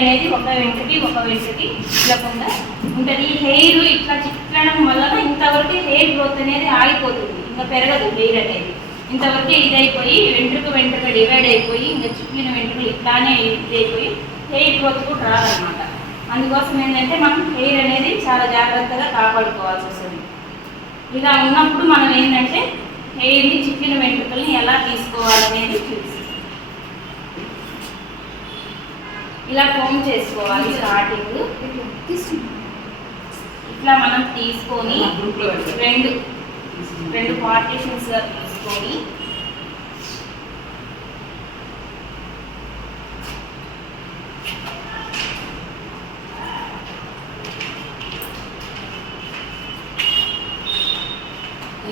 అనేది ఒక వెంటకి ఇవ్వకుండా ఉంటుంది. ఈ హెయిర్ ఇట్లా చిట్లడం వలన ఇంతవరకు హెయిర్ గ్రోత్ అనేది ఆగిపోతుంది, ఇంకా పెరగదు హెయిర్ అనేది. ఇంతవరకు ఇదైపోయి వెంట్రుక డివైడ్ అయిపోయి ఇంకా చిట్లిన వెంట్రుకలు ఇట్లానే ఇదైపోయి హెయిర్ గ్రోత్ కూడా రాదనమాట. అందుకోసం ఏంటంటే మనం హెయిర్ అనేది చాలా జాగ్రత్తగా కాపాడుకోవాల్సి వస్తుంది. ఇలా ఉన్నప్పుడు మనం ఏంటంటే హెయిర్ని చిట్లిన వెంట్రుకల్ని ఎలా తీసుకోవాలనేది చూసి ఇలా కోమ్ చేసుకోవాలి. స్టార్టింగ్ ఇట్లా మనం తీసుకొని రెండు పార్టీషన్స్గా తీసుకొని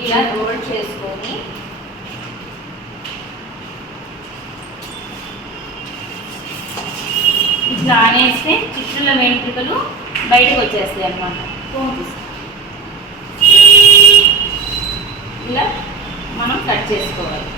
ఇలా రోల్ చేసుకొని ఇట్లా అనేస్తే చిట్ల వెంట్రుకలు బయటకు వచ్చేస్తాయి అన్నమాట. ఇలా మనం కట్ చేసుకోవాలి.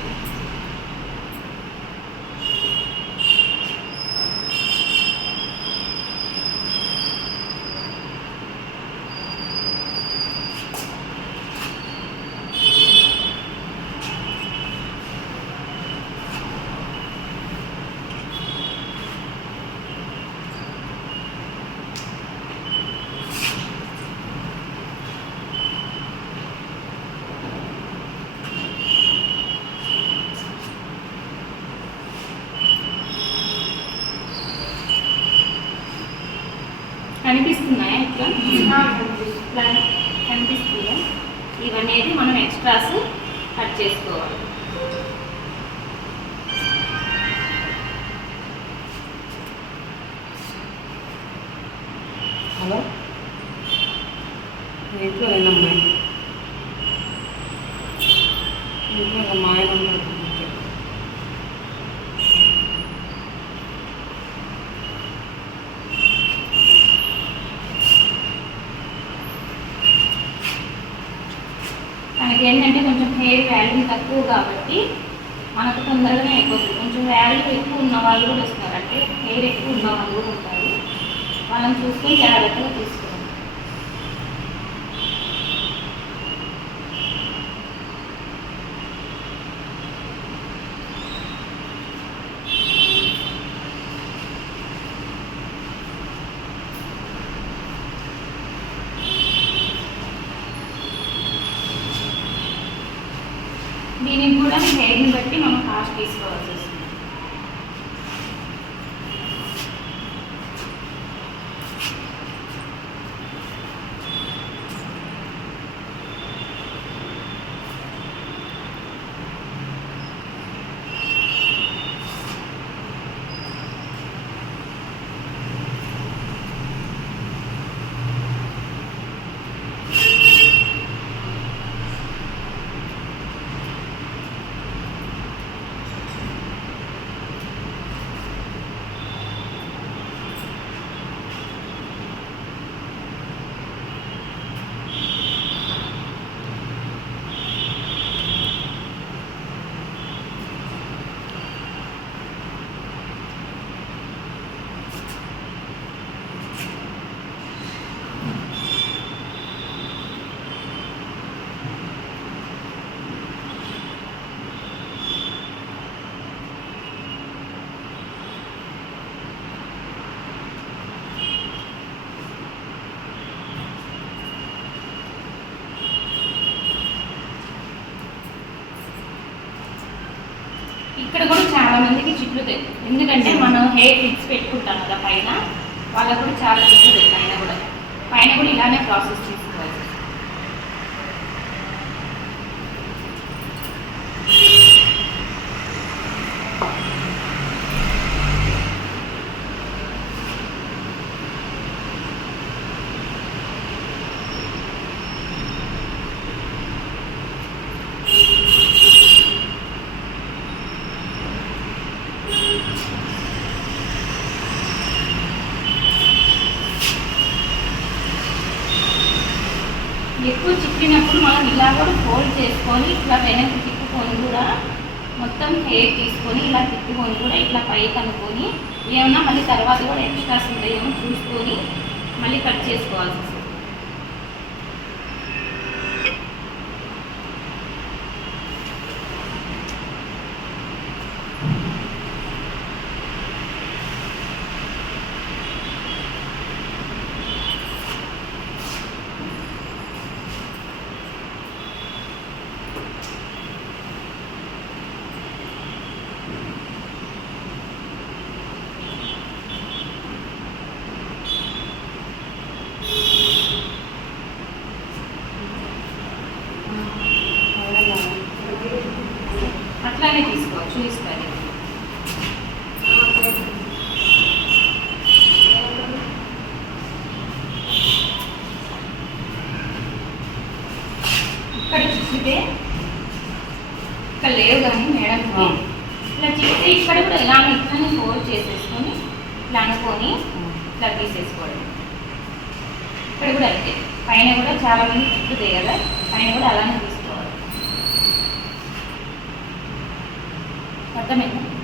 కనిపిస్తున్నాయా? ఇట్లా కనిపిస్తుందా? ఇవనేది మనం ఎక్స్ట్రాస్ కట్ చేసుకోవాలి. హలో, ఇంట్లో వెళ్ళమ్మాయి, ఇంట్లో మా ఆయన ఉన్నాడు. మనకి ఏంటంటే కొంచెం హెయిర్ వాల్యూ తక్కువ కాబట్టి మనకు తొందరగానే అయిపోతుంది. కొంచెం వాల్యూ ఎక్కువ ఉన్న వాళ్ళు కూడా వస్తారు, అంటే హెయిర్ ఎక్కువ ఉన్న వాళ్ళు కూడా ఉంటారు. వాళ్ళని చూసుకొని జాగ్రత్తగా తీసుకోవాలి. దీనికి కూడా హెయిర్ని బట్టి మనం కాస్ట్ తీసుకోవాల్సి వస్తుంది. ఇక్కడ కూడా చాలా మందికి చిట్లుతాయి, ఎందుకంటే మనం హెయిర్ ఫిక్స్ పెట్టుకుంటాం కదా పైన, వాళ్ళకు కూడా చాలా చిట్లుతాయి. పైన కూడా ఇలానే ప్రాసెస్ చేసుకోవాలి. ఎక్కువ చిక్కినప్పుడు మనం ఇలా కూడా ఫోల్డ్ చేసుకొని ఇట్లా వెనక్కి తిప్పుకొని కూడా మొత్తం హెయిర్ తీసుకొని ఇలా తిప్పుకొని కూడా ఇట్లా పైకి అనుకొని ఏమన్నా మళ్ళీ తర్వాత కూడా ఎక్స్ట్రాస్ ఉంటాయేమో చూసుకొని మళ్ళీ కట్ చేసుకోవాల్సి వస్తుంది. అట్లానే తీసుకోవాలి, చూపిస్తుంది. ఇక్కడ చిక్కితే ఇక్కడ లేవు కానీ మేడం ఇట్లా చిక్కితే ఇక్కడ కూడా ఇట్లానే ఫోల్డ్ చేసేసుకొని ఇట్లా అనుకొని ఇట్లా తీసేసుకోవడం. ఇక్కడ కూడా అంతే, పైన కూడా చాలా మంది చిక్కుతాయి కదా, పైన కూడా అలానే తీసుకోవాలి. అర్థమైందా?